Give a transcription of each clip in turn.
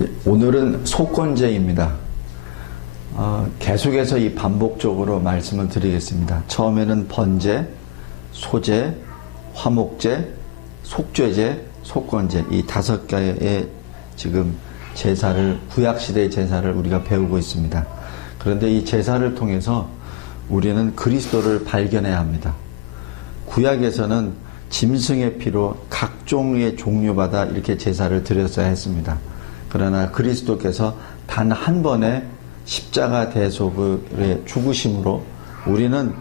네, 오늘은 속건제입니다. 어, 계속해서 이 반복적으로 말씀을 드리겠습니다. 처음에는 번제, 소제, 화목제, 속죄제, 속건제 이 다섯 개의 지금 제사를 구약 시대의 제사를 우리가 배우고 있습니다. 그런데 이 제사를 통해서 우리는 그리스도를 발견해야 합니다. 구약에서는 짐승의 피로 각종의 종류마다 이렇게 제사를 드렸어야 했습니다. 그러나 그리스도께서 단 한 번의 십자가 대속의 죽으심으로 우리는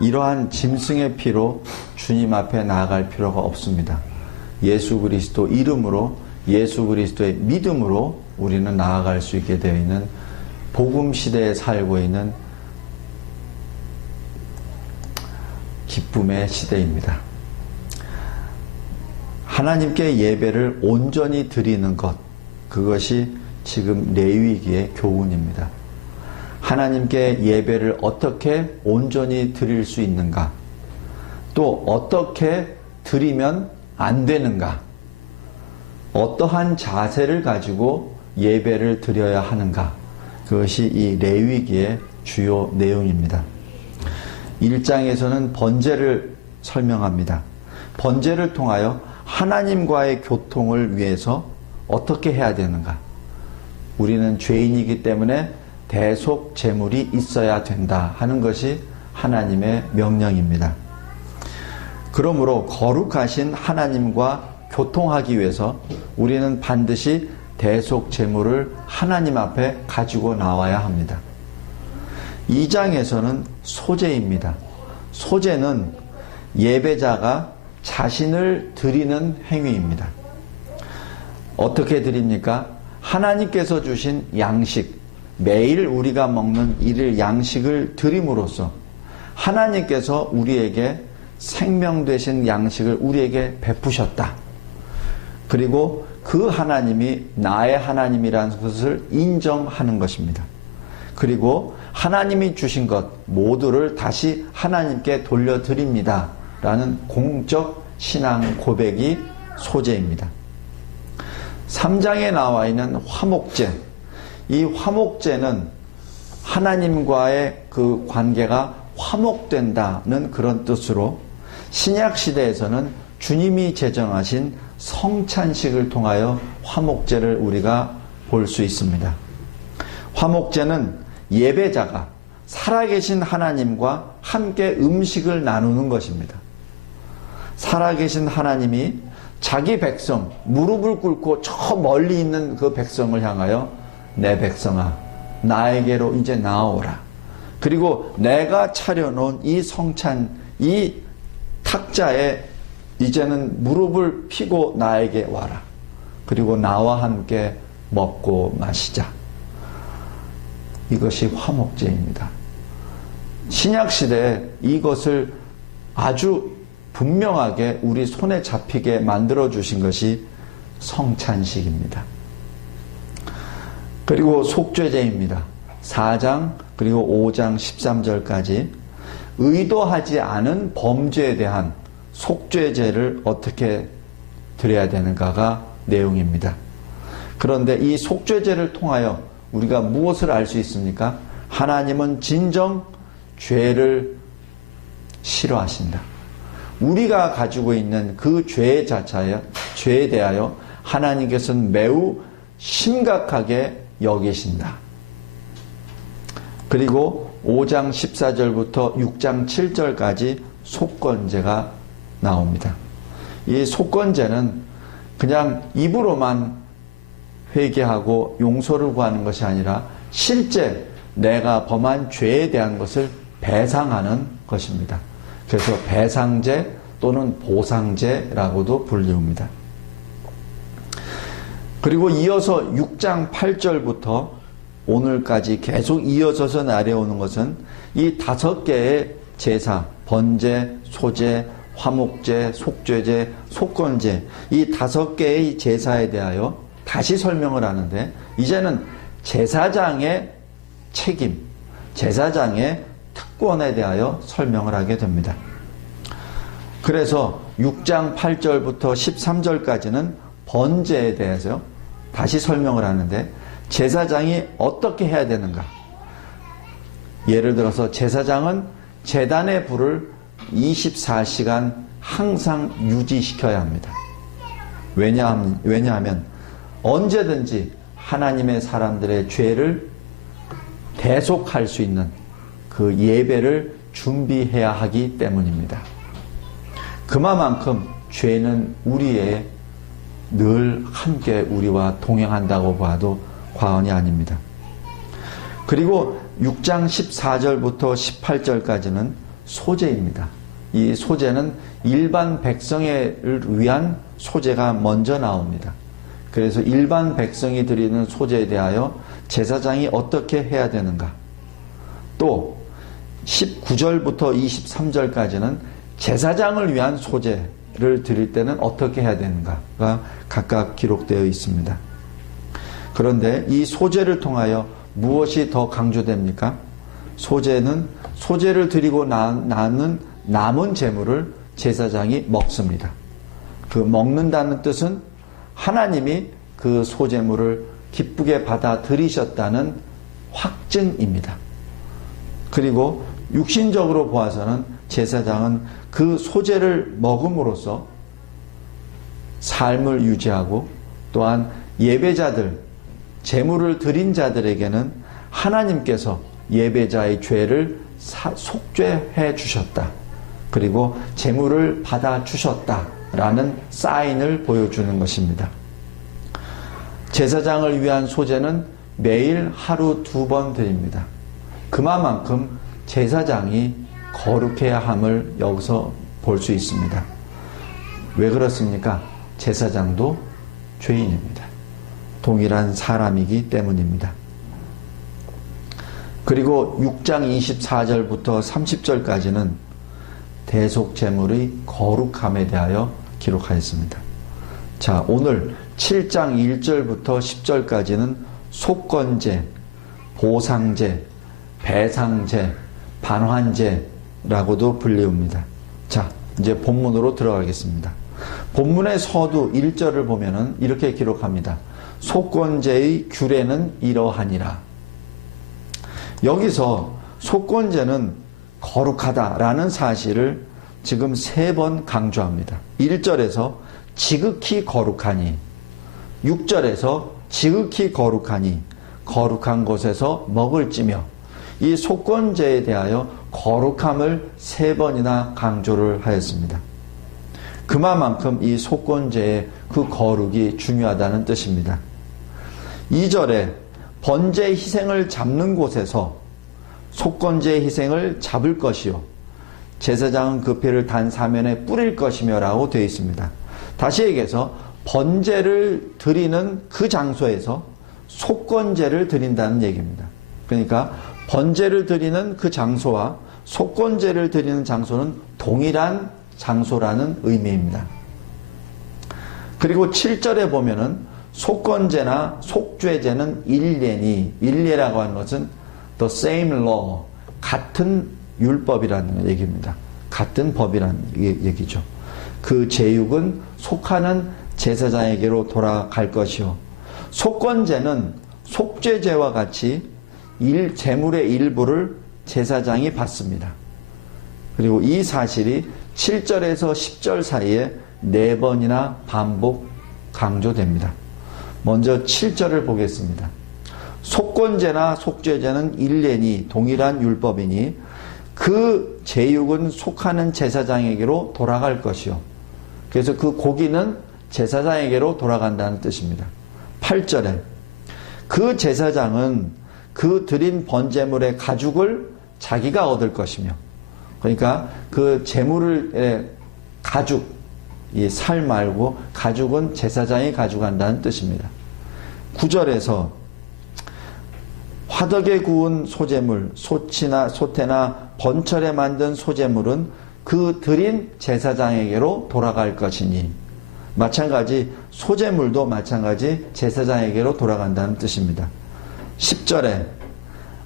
이러한 짐승의 피로 주님 앞에 나아갈 필요가 없습니다. 예수 그리스도 이름으로 예수 그리스도의 믿음으로 우리는 나아갈 수 있게 되어 있는 복음 시대에 살고 있는 기쁨의 시대입니다. 하나님께 예배를 온전히 드리는 것, 그것이 지금 레위기의 교훈입니다. 하나님께 예배를 어떻게 온전히 드릴 수 있는가? 또 어떻게 드리면 안 되는가? 어떠한 자세를 가지고 예배를 드려야 하는가? 그것이 이 레위기의 주요 내용입니다. 1장에서는 번제를 설명합니다. 번제를 통하여 하나님과의 교통을 위해서 어떻게 해야 되는가? 우리는 죄인이기 때문에 대속 제물이 있어야 된다 하는 것이 하나님의 명령입니다. 그러므로 거룩하신 하나님과 교통하기 위해서 우리는 반드시 대속 제물을 하나님 앞에 가지고 나와야 합니다. 2장에서는 소제입니다. 소제는 예배자가 자신을 드리는 행위입니다. 어떻게 드립니까? 하나님께서 주신 양식, 매일 우리가 먹는 일일 양식을 드림으로써 하나님께서 우리에게 생명 되신 양식을 우리에게 베푸셨다. 그리고 그 하나님이 나의 하나님이라는 것을 인정하는 것입니다. 그리고 하나님이 주신 것 모두를 다시 하나님께 돌려드립니다. 라는 공적 신앙 고백이 소재입니다. 3장에 나와 있는 화목제. 이 화목제는 하나님과의 그 관계가 화목된다는 그런 뜻으로 신약 시대에서는 주님이 제정하신 성찬식을 통하여 화목제를 우리가 볼 수 있습니다. 화목제는 예배자가 살아계신 하나님과 함께 음식을 나누는 것입니다. 살아계신 하나님이 자기 백성, 무릎을 꿇고 저 멀리 있는 그 백성을 향하여 내 백성아, 나에게로 이제 나오라. 그리고 내가 차려놓은 이 성찬, 이 탁자에 이제는 무릎을 피고 나에게 와라. 그리고 나와 함께 먹고 마시자. 이것이 화목제입니다. 신약시대에 이것을 아주 분명하게 우리 손에 잡히게 만들어 주신 것이 성찬식입니다. 그리고 속죄제입니다. 4장 그리고 5장 13절까지 의도하지 않은 범죄에 대한 속죄제를 어떻게 드려야 되는가가 내용입니다. 그런데 이 속죄제를 통하여 우리가 무엇을 알 수 있습니까? 하나님은 진정 죄를 싫어하신다. 우리가 가지고 있는 그 죄 자체에 죄에 대하여 하나님께서는 매우 심각하게 여기신다. 그리고 5장 14절부터 6장 7절까지 속건제가 나옵니다. 이 속건제는 그냥 입으로만 회개하고 용서를 구하는 것이 아니라 실제 내가 범한 죄에 대한 것을 배상하는 것입니다. 그래서 배상제 또는 보상제라고도 불리웁니다. 그리고 이어서 6장 8절부터 오늘까지 계속 이어져서 내려오는 것은 이 다섯 개의 제사, 번제, 소제, 화목제, 속죄제, 속건제 이 다섯 개의 제사에 대하여 다시 설명을 하는데 이제는 제사장의 책임, 제사장의 특권에 대하여 설명을 하게 됩니다. 그래서 6장 8절부터 13절까지는 번제에 대해서 다시 설명을 하는데 제사장이 어떻게 해야 되는가? 예를 들어서 제사장은 재단의 불을 24시간 항상 유지시켜야 합니다. 왜냐하면, 왜냐하면 언제든지 하나님의 사람들의 죄를 대속할 수 있는 그 예배를 준비해야 하기 때문입니다. 그만큼 죄는 우리의 늘 함께 우리와 동행한다고 봐도 과언이 아닙니다. 그리고 6장 14절부터 18절까지는 소재입니다. 이 소재는 일반 백성을 위한 소재가 먼저 나옵니다. 그래서 일반 백성이 드리는 소재에 대하여 제사장이 어떻게 해야 되는가. 또 19절부터 23절까지는 제사장을 위한 소재를 드릴 때는 어떻게 해야 되는가가 각각 기록되어 있습니다. 그런데 이 소재를 통하여 무엇이 더 강조됩니까? 소재는 소재를 드리고 나 는 남은 재물을 제사장이 먹습니다. 그 먹는다는 뜻은 하나님이 그 소재물을 기쁘게 받아 들이셨다는 확증입니다. 그리고 육신적으로 보아서는 제사장은 그 소재를 먹음으로써 삶을 유지하고 또한 예배자들, 재물을 드린 자들에게는 하나님께서 예배자의 죄를 속죄해 주셨다. 그리고 재물을 받아 주셨다 라는 사인을 보여주는 것입니다. 제사장을 위한 소재는 매일 하루 두 번 드립니다. 그만큼 제사장이 거룩해야 함을 여기서 볼 수 있습니다. 왜 그렇습니까? 제사장도 죄인입니다. 동일한 사람이기 때문입니다. 그리고 6장 24절부터 30절까지는 대속 제물의 거룩함에 대하여 기록하였습니다. 자, 오늘 7장 1절부터 10절까지는 속건제, 보상제, 배상제, 반환제라고도 불리웁니다. 자, 이제 본문으로 들어가겠습니다. 본문의 서두 1절을 보면은 이렇게 기록합니다. 속건제의 규례는 이러하니라. 여기서 속건제는 거룩하다라는 사실을 지금 세 번 강조합니다. 1절에서 지극히 거룩하니, 6절에서 지극히 거룩하니, 거룩한 곳에서 먹을지며, 이 속건제에 대하여 거룩함을 세 번이나 강조를 하였습니다. 그만큼 이 속건제의 그 거룩이 중요하다는 뜻입니다. 2절에 번제 희생을 잡는 곳에서 속건제 희생을 잡을 것이요. 제사장은 그 피를 단 사면에 뿌릴 것이며 라고 되어 있습니다. 다시 얘기해서 번제를 드리는 그 장소에서 속건제를 드린다는 얘기입니다. 그러니까 번제를 드리는 그 장소와 속건제를 드리는 장소는 동일한 장소라는 의미입니다. 그리고 7절에 보면은 속건제나 속죄제는 일례니 일례라고 하는 것은 the same law 같은 율법이라는 얘기입니다. 같은 법이라는 얘기죠. 그 제육은 속하는 제사장에게로 돌아갈 것이요. 속건제는 속죄제와 같이 일 재물의 일부를 제사장이 받습니다. 그리고 이 사실이 7절에서 10절 사이에 네 번이나 반복 강조됩니다. 먼저 7절을 보겠습니다. 속건제나 속죄제는 일례니 동일한 율법이니 그 제육은 속하는 제사장에게로 돌아갈 것이요. 그래서 그 고기는 제사장에게로 돌아간다는 뜻입니다. 8절에 그 제사장은 그 드린 번제물의 가죽을 자기가 얻을 것이며 그러니까 그 제물을 가죽 이 살 말고 가죽은 제사장이 가져간다는 뜻입니다. 9절에서 화덕에 구운 소재물, 소치나 소태나 번철에 만든 소재물은 그 드린 제사장에게로 돌아갈 것이니 마찬가지 소재물도 마찬가지 제사장에게로 돌아간다는 뜻입니다. 10절에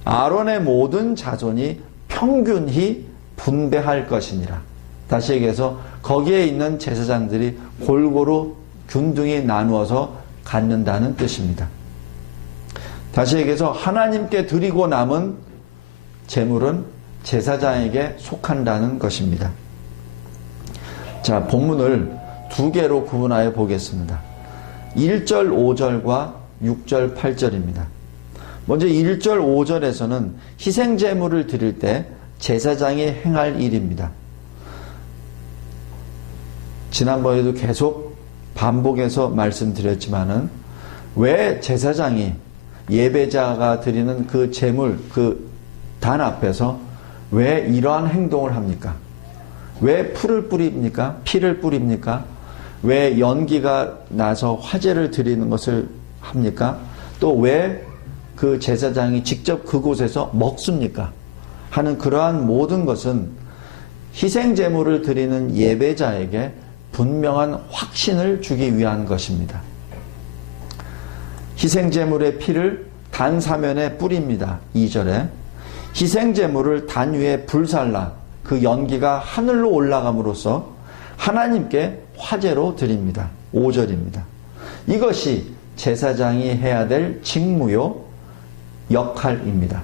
아론의 모든 자손이 평균히 분배할 것이니라. 다시 얘기해서 거기에 있는 제사장들이 골고루 균등히 나누어서 갖는다는 뜻입니다. 다시 얘기해서 하나님께 드리고 남은 재물은 제사장에게 속한다는 것입니다. 자, 본문을 두 개로 구분하여 보겠습니다. 1절 5절과 6절 8절입니다. 먼저 1절 5절에서는 희생 제물을 드릴 때 제사장이 행할 일입니다. 지난번에도 계속 반복해서 말씀드렸지만은 왜 제사장이 예배자가 드리는 그 제물 그 단 앞에서 왜 이러한 행동을 합니까? 왜 풀을 뿌립니까? 피를 뿌립니까? 왜 연기가 나서 화제를 드리는 것을 합니까? 또왜 그 제사장이 직접 그곳에서 먹습니까? 하는 그러한 모든 것은 희생 제물을 드리는 예배자에게 분명한 확신을 주기 위한 것입니다. 희생 제물의 피를 단 사면에 뿌립니다. 2절에 희생 제물을 단 위에 불살라 그 연기가 하늘로 올라감으로써 하나님께 화제로 드립니다. 5절입니다. 이것이 제사장이 해야 될 직무요 역할입니다.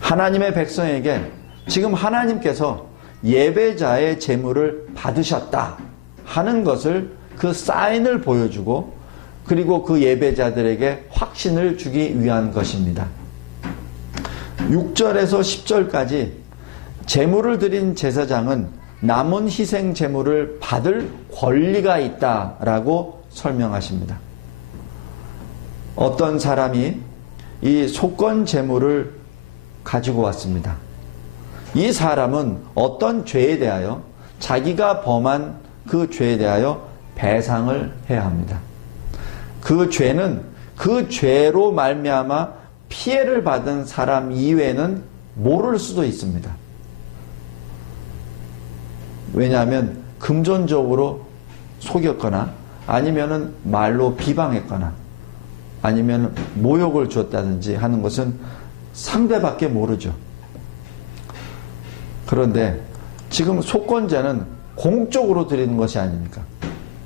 하나님의 백성에게 지금 하나님께서 예배자의 제물을 받으셨다 하는 것을 그 사인을 보여주고 그리고 그 예배자들에게 확신을 주기 위한 것입니다. 6절에서 10절까지 제물을 드린 제사장은 남은 희생 제물을 받을 권리가 있다라고 설명하십니다. 어떤 사람이 이 속건 제물을 가지고 왔습니다. 이 사람은 어떤 죄에 대하여 자기가 범한 그 죄에 대하여 배상을 해야 합니다. 그 죄는 그 죄로 말미암아 피해를 받은 사람 이외에는 모를 수도 있습니다. 왜냐하면 금전적으로 속였거나 아니면은 말로 비방했거나 아니면 모욕을 줬다든지 하는 것은 상대밖에 모르죠. 그런데 지금 속건자는 공적으로 드리는 것이 아닙니까?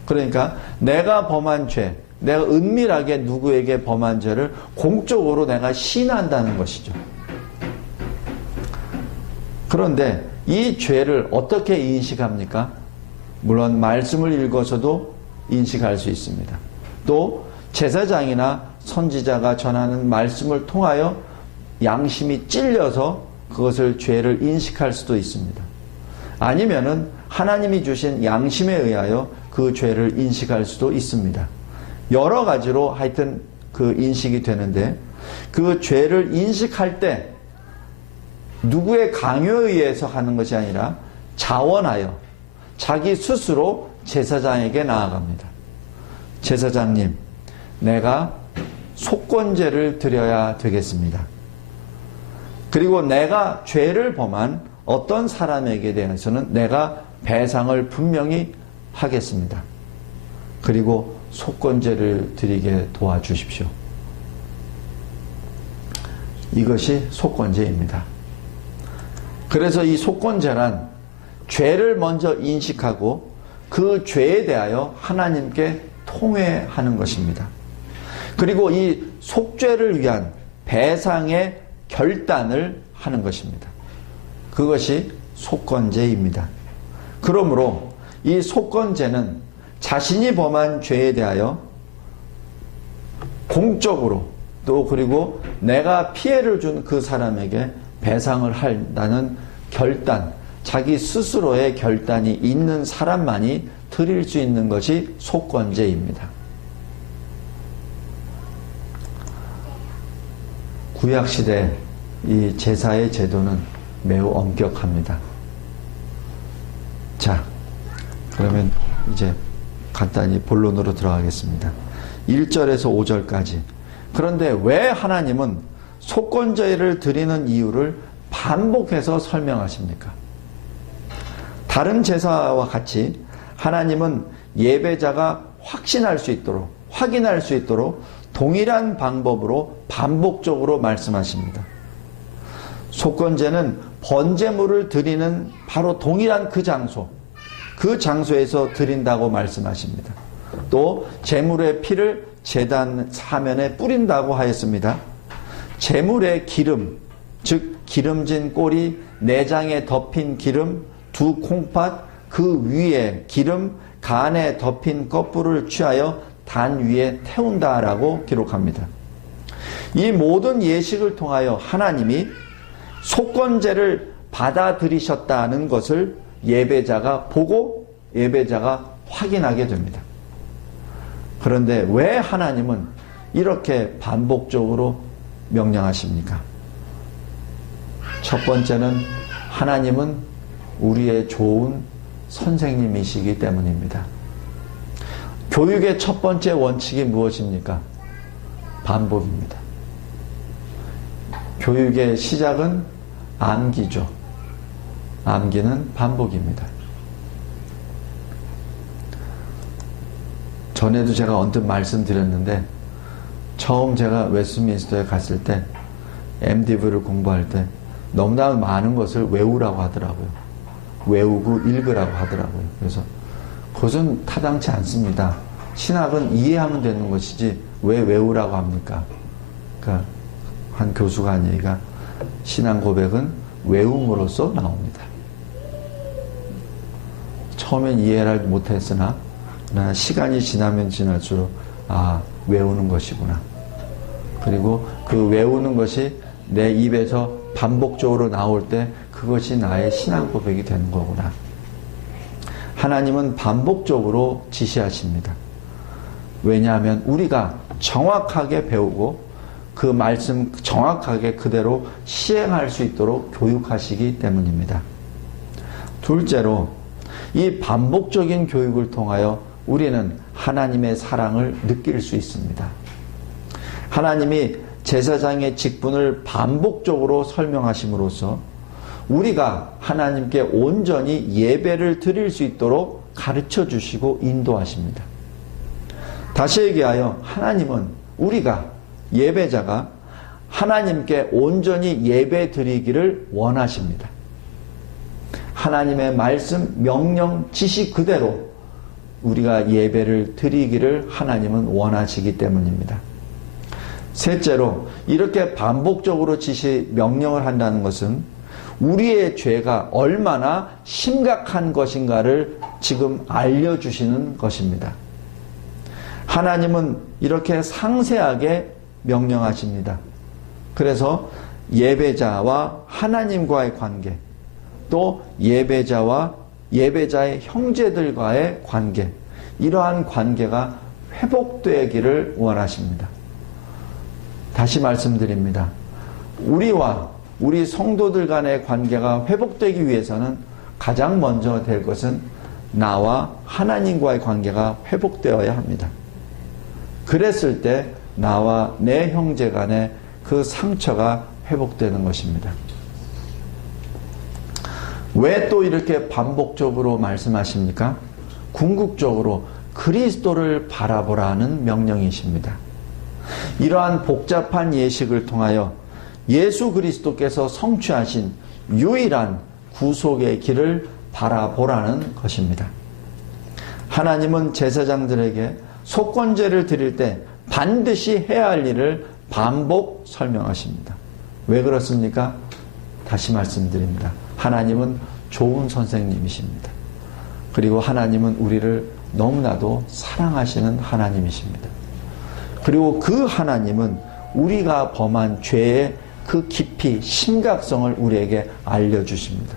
그러니까 내가 범한 죄, 내가 은밀하게 누구에게 범한 죄를 공적으로 내가 신한다는 것이죠. 그런데 이 죄를 어떻게 인식합니까? 물론 말씀을 읽어서도 인식할 수 있습니다. 또 제사장이나 선지자가 전하는 말씀을 통하여 양심이 찔려서 그것을 죄를 인식할 수도 있습니다. 아니면은 하나님이 주신 양심에 의하여 그 죄를 인식할 수도 있습니다. 여러 가지로 하여튼 그 인식이 되는데 그 죄를 인식할 때 누구의 강요에 의해서 하는 것이 아니라 자원하여 자기 스스로 제사장에게 나아갑니다. 제사장님, 내가 속건제를 드려야 되겠습니다. 그리고 내가 죄를 범한 어떤 사람에게 대해서는 내가 배상을 분명히 하겠습니다. 그리고 속건제를 드리게 도와주십시오. 이것이 속건제입니다. 그래서 이 속건제란 죄를 먼저 인식하고 그 죄에 대하여 하나님께 통회하는 것입니다. 그리고 이 속죄를 위한 배상의 결단을 하는 것입니다. 그것이 속건제입니다. 그러므로 이 속건제는 자신이 범한 죄에 대하여 공적으로 또 그리고 내가 피해를 준 그 사람에게 배상을 한다는 결단, 자기 스스로의 결단이 있는 사람만이 드릴 수 있는 것이 속건제입니다. 구약 시대 이 제사의 제도는 매우 엄격합니다. 자, 그러면 이제 간단히 본론으로 들어가겠습니다. 1절에서 5절까지. 그런데 왜 하나님은 속건제를 드리는 이유를 반복해서 설명하십니까? 다른 제사와 같이 하나님은 예배자가 확신할 수 있도록, 확인할 수 있도록 동일한 방법으로 반복적으로 말씀하십니다. 속건제는 번제물을 드리는 바로 동일한 그 장소, 그 장소에서 드린다고 말씀하십니다. 또 제물의 피를 제단 사면에 뿌린다고 하였습니다. 재물의 기름, 즉 기름진 꼬리, 내장에 덮인 기름, 두 콩팥, 그 위에 기름, 간에 덮인 껍불을 취하여 단 위에 태운다라고 기록합니다. 이 모든 예식을 통하여 하나님이 속건제를 받아들이셨다는 것을 예배자가 보고 예배자가 확인하게 됩니다. 그런데 왜 하나님은 이렇게 반복적으로 명령하십니까? 첫 번째는 하나님은 우리의 좋은 선생님이시기 때문입니다. 교육의 첫 번째 원칙이 무엇입니까? 반복입니다. 교육의 시작은 암기죠. 암기는 반복입니다. 전에도 제가 언뜻 말씀드렸는데 처음 제가 웨스트민스터에 갔을 때 MDV를 공부할 때 너무나 많은 것을 외우라고 하더라고요. 외우고 읽으라고 하더라고요. 그래서 그것은 타당치 않습니다. 신학은 이해하면 되는 것이지 왜 외우라고 합니까? 그러니까 한 교수가 한 얘기가 신앙 고백은 외움으로써 나옵니다. 처음엔 이해를 못했으나 시간이 지나면 지날수록 아 외우는 것이구나. 그리고 그 외우는 것이 내 입에서 반복적으로 나올 때 그것이 나의 신앙 고백이 되는 거구나. 하나님은 반복적으로 지시하십니다. 왜냐하면 우리가 정확하게 배우고 그 말씀 정확하게 그대로 시행할 수 있도록 교육하시기 때문입니다. 둘째로 이 반복적인 교육을 통하여 우리는 하나님의 사랑을 느낄 수 있습니다. 하나님이 제사장의 직분을 반복적으로 설명하심으로써 우리가 하나님께 온전히 예배를 드릴 수 있도록 가르쳐 주시고 인도하십니다. 다시 얘기하여 하나님은 우리가 예배자가 하나님께 온전히 예배 드리기를 원하십니다. 하나님의 말씀, 명령, 지시 그대로 우리가 예배를 드리기를 하나님은 원하시기 때문입니다. 셋째로 이렇게 반복적으로 지시 명령을 한다는 것은 우리의 죄가 얼마나 심각한 것인가를 지금 알려주시는 것입니다. 하나님은 이렇게 상세하게 명령하십니다. 그래서 예배자와 하나님과의 관계, 또 예배자와 예배자의 형제들과의 관계, 이러한 관계가 회복되기를 원하십니다. 다시 말씀드립니다. 우리와 우리 성도들 간의 관계가 회복되기 위해서는 가장 먼저 될 것은 나와 하나님과의 관계가 회복되어야 합니다. 그랬을 때 나와 내 형제 간의 그 상처가 회복되는 것입니다. 왜 또 이렇게 반복적으로 말씀하십니까? 궁극적으로 그리스도를 바라보라는 명령이십니다. 이러한 복잡한 예식을 통하여 예수 그리스도께서 성취하신 유일한 구속의 길을 바라보라는 것입니다. 하나님은 제사장들에게 속건제를 드릴 때 반드시 해야 할 일을 반복 설명하십니다. 왜 그렇습니까? 다시 말씀드립니다. 하나님은 좋은 선생님이십니다. 그리고 하나님은 우리를 너무나도 사랑하시는 하나님이십니다. 그리고 그 하나님은 우리가 범한 죄의 그 깊이 심각성을 우리에게 알려주십니다.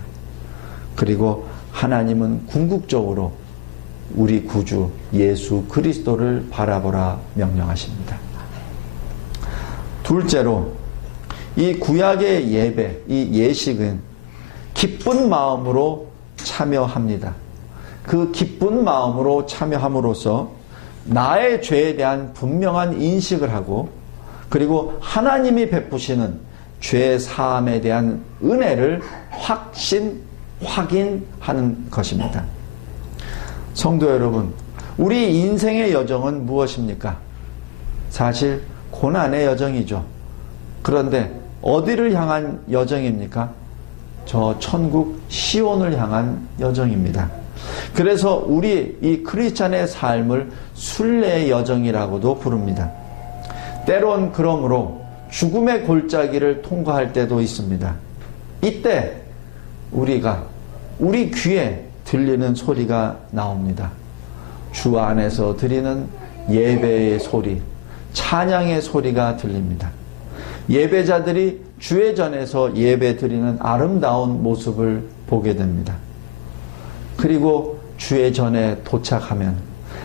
그리고 하나님은 궁극적으로 우리 구주 예수 그리스도를 바라보라 명령하십니다. 둘째로 이 구약의 예배, 이 예식은 기쁜 마음으로 참여합니다. 그 기쁜 마음으로 참여함으로써 나의 죄에 대한 분명한 인식을 하고 그리고 하나님이 베푸시는 죄 사함에 대한 은혜를 확신, 확인하는 것입니다. 성도 여러분, 우리 인생의 여정은 무엇입니까? 사실 고난의 여정이죠. 그런데 어디를 향한 여정입니까? 저 천국 시온을 향한 여정입니다. 그래서 우리 이 크리스찬의 삶을 순례의 여정이라고도 부릅니다. 때론 그러므로 죽음의 골짜기를 통과할 때도 있습니다. 이때 우리가 우리 귀에 들리는 소리가 나옵니다. 주 안에서 드리는 예배의 소리, 찬양의 소리가 들립니다. 예배자들이 주의 전에서 예배 드리는 아름다운 모습을 보게 됩니다. 그리고 주의 전에 도착하면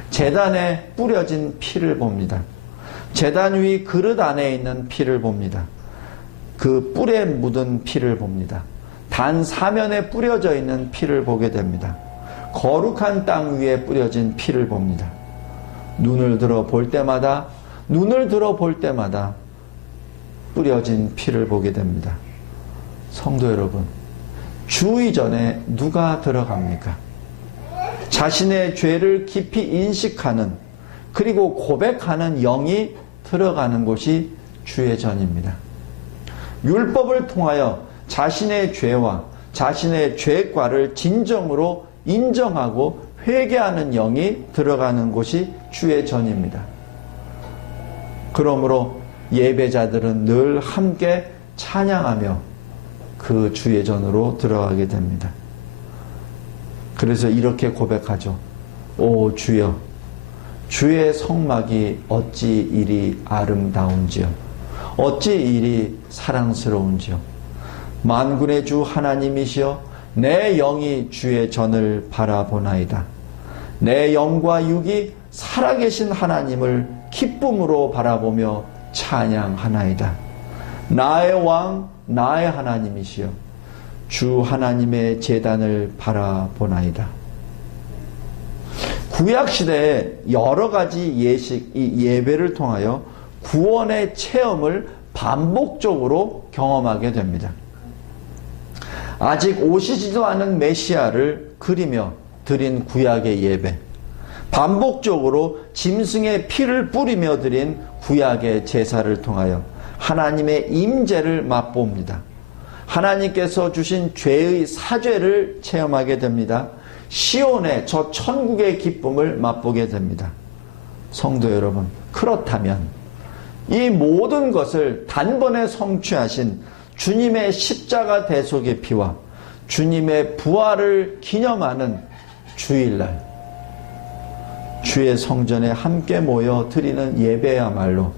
재단에 뿌려진 피를 봅니다. 재단 위 그릇 안에 있는 피를 봅니다. 그 뿔에 묻은 피를 봅니다. 단 사면에 뿌려져 있는 피를 보게 됩니다. 거룩한 땅 위에 뿌려진 피를 봅니다. 눈을 들어 볼 때마다 눈을 들어 볼 때마다 뿌려진 피를 보게 됩니다. 성도 여러분, 주의 전에 누가 들어갑니까? 자신의 죄를 깊이 인식하는 그리고 고백하는 영이 들어가는 곳이 주의 전입니다. 율법을 통하여 자신의 죄와 자신의 죄과를 진정으로 인정하고 회개하는 영이 들어가는 곳이 주의 전입니다. 그러므로 예배자들은 늘 함께 찬양하며 그 주의 전으로 들어가게 됩니다. 그래서 이렇게 고백하죠. 오 주여 주의 성막이 어찌 이리 아름다운지요? 어찌 이리 사랑스러운지요? 만군의 주 하나님이시여 내 영이 주의 전을 바라보나이다. 내 영과 육이 살아계신 하나님을 기쁨으로 바라보며 찬양하나이다. 나의 왕 나의 하나님이시여 주 하나님의 재단을 바라보나이다. 구약 시대에 여러 가지 예식, 이 예배를 통하여 구원의 체험을 반복적으로 경험하게 됩니다. 아직 오시지도 않은 메시아를 그리며 드린 구약의 예배, 반복적으로 짐승의 피를 뿌리며 드린 구약의 제사를 통하여 하나님의 임재를 맛봅니다. 하나님께서 주신 죄의 사죄를 체험하게 됩니다. 시온의 저 천국의 기쁨을 맛보게 됩니다. 성도 여러분, 그렇다면 이 모든 것을 단번에 성취하신 주님의 십자가 대속의 피와 주님의 부활을 기념하는 주일날 주의 성전에 함께 모여 드리는 예배야말로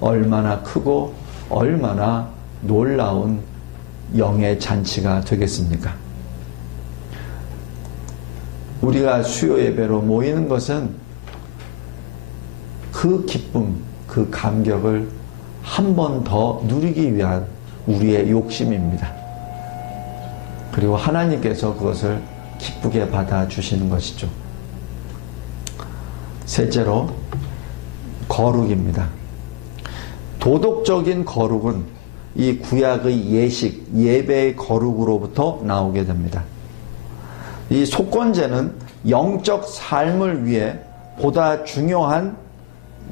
얼마나 크고 얼마나 놀라운 영의 잔치가 되겠습니까? 우리가 수요 예배로 모이는 것은 그 기쁨, 그 감격을 한 번 더 누리기 위한 우리의 욕심입니다. 그리고 하나님께서 그것을 기쁘게 받아주시는 것이죠. 셋째로, 거룩입니다. 도덕적인 거룩은 이 구약의 예식, 예배의 거룩으로부터 나오게 됩니다. 이 속건제는 영적 삶을 위해 보다 중요한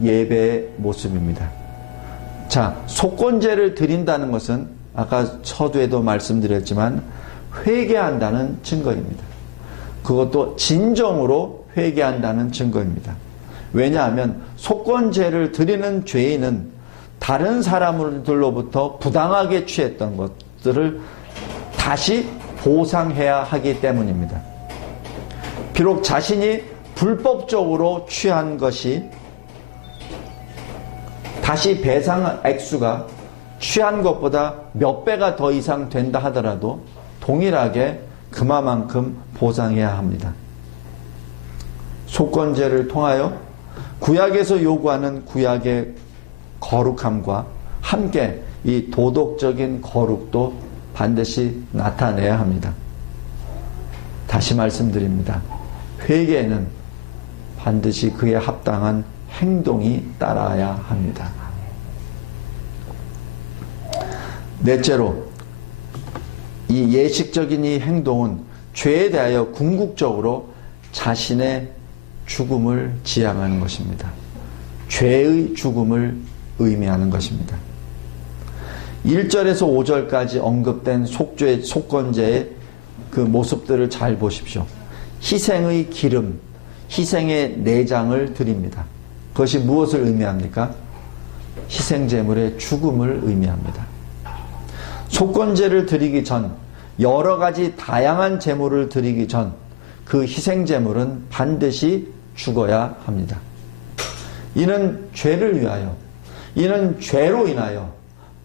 예배의 모습입니다. 자, 속건제를 드린다는 것은 아까 서두에도 말씀드렸지만 회개한다는 증거입니다. 그것도 진정으로 회개한다는 증거입니다. 왜냐하면 속건제를 드리는 죄인은 다른 사람들로부터 부당하게 취했던 것들을 다시 보상해야 하기 때문입니다. 비록 자신이 불법적으로 취한 것이 다시 배상 액수가 취한 것보다 몇 배가 더 이상 된다 하더라도 동일하게 그만큼 보상해야 합니다. 속건제를 통하여 구약에서 요구하는 구약의 거룩함과 함께 이 도덕적인 거룩도 반드시 나타내야 합니다. 다시 말씀드립니다. 회개에는 반드시 그에 합당한 행동이 따라야 합니다. 넷째로 이 예식적인 이 행동은 죄에 대하여 궁극적으로 자신의 죽음을 지향하는 것입니다. 죄의 죽음을 의미하는 것입니다. 1절에서 5절까지 언급된 속죄, 속건제의 그 모습들을 잘 보십시오. 희생의 기름, 희생의 내장을 드립니다. 그것이 무엇을 의미합니까? 희생제물의 죽음을 의미합니다. 속건제를 드리기 전 여러 가지 다양한 제물을 드리기 전 그 희생제물은 반드시 죽어야 합니다. 이는 죄를 위하여 이는 죄로 인하여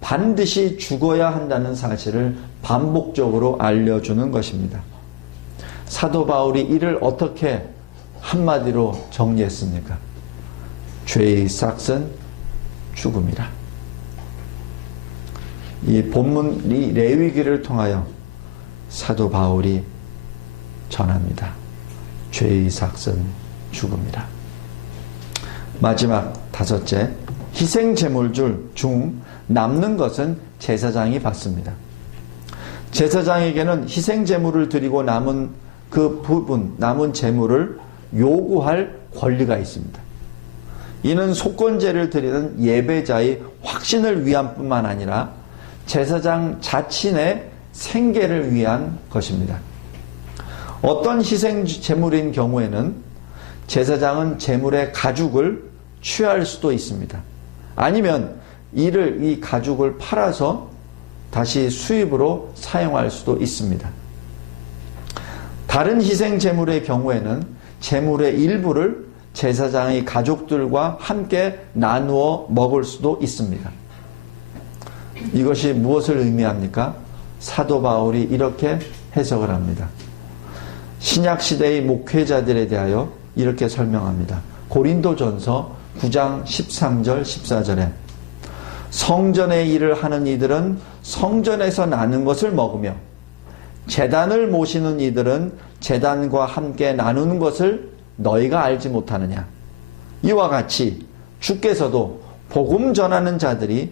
반드시 죽어야 한다는 사실을 반복적으로 알려주는 것입니다. 사도 바울이 이를 어떻게 한마디로 정리했습니까? 죄의 싹은 죽음이라. 이 본문 이 레위기를 통하여 사도 바울이 전합니다. 죄의 삭은 죽음이라. 마지막 다섯째, 희생 제물줄 중 남는 것은 제사장이 받습니다. 제사장에게는 희생 제물을 드리고 남은 그 부분, 남은 제물을 요구할 권리가 있습니다. 이는 속건제를 드리는 예배자의 확신을 위한 뿐만 아니라 제사장 자신의 생계를 위한 것입니다. 어떤 희생 제물인 경우에는 제사장은 제물의 가죽을 취할 수도 있습니다. 아니면 이를 이 가죽을 팔아서 다시 수입으로 사용할 수도 있습니다. 다른 희생 제물의 경우에는 제물의 일부를 제사장의 가족들과 함께 나누어 먹을 수도 있습니다. 이것이 무엇을 의미합니까? 사도 바울이 이렇게 해석을 합니다. 신약 시대의 목회자들에 대하여 이렇게 설명합니다. 고린도전서 9장 13절 14절에 성전의 일을 하는 이들은 성전에서 나는 것을 먹으며 재단을 모시는 이들은 재단과 함께 나누는 것을 너희가 알지 못하느냐. 이와 같이 주께서도 복음 전하는 자들이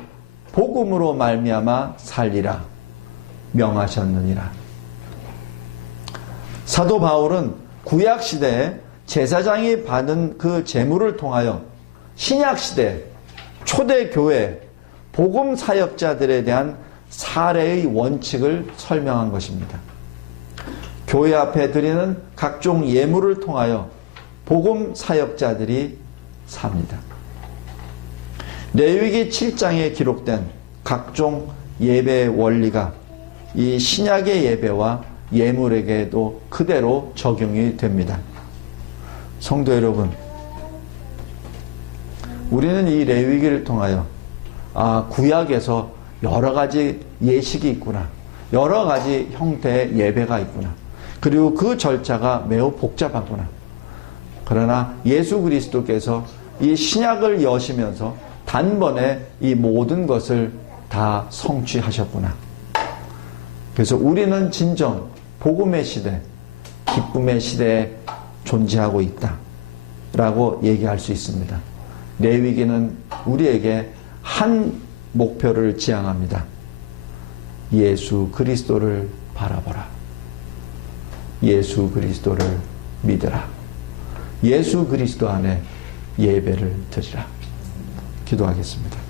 복음으로 말미암아 살리라 명하셨느니라. 사도 바울은 구약 시대에 제사장이 받은 그 재물을 통하여 신약 시대 초대 교회 복음 사역자들에 대한 사례의 원칙을 설명한 것입니다. 교회 앞에 드리는 각종 예물을 통하여 복음 사역자들이 삽니다. 레위기 7장에 기록된 각종 예배 원리가 이 신약의 예배와 예물에게도 그대로 적용이 됩니다. 성도 여러분, 우리는 이 레위기를 통하여 아, 구약에서 여러 가지 예식이 있구나. 여러 가지 형태의 예배가 있구나. 그리고 그 절차가 매우 복잡하구나. 그러나 예수 그리스도께서 이 신약을 여시면서 단번에 이 모든 것을 다 성취하셨구나. 그래서 우리는 진정 복음의 시대, 기쁨의 시대에 존재하고 있다. 라고 얘기할 수 있습니다. 레위기는 우리에게 한 목표를 지향합니다. 예수 그리스도를 바라보라. 예수 그리스도를 믿으라. 예수 그리스도 안에 예배를 드리라. 기도하겠습니다.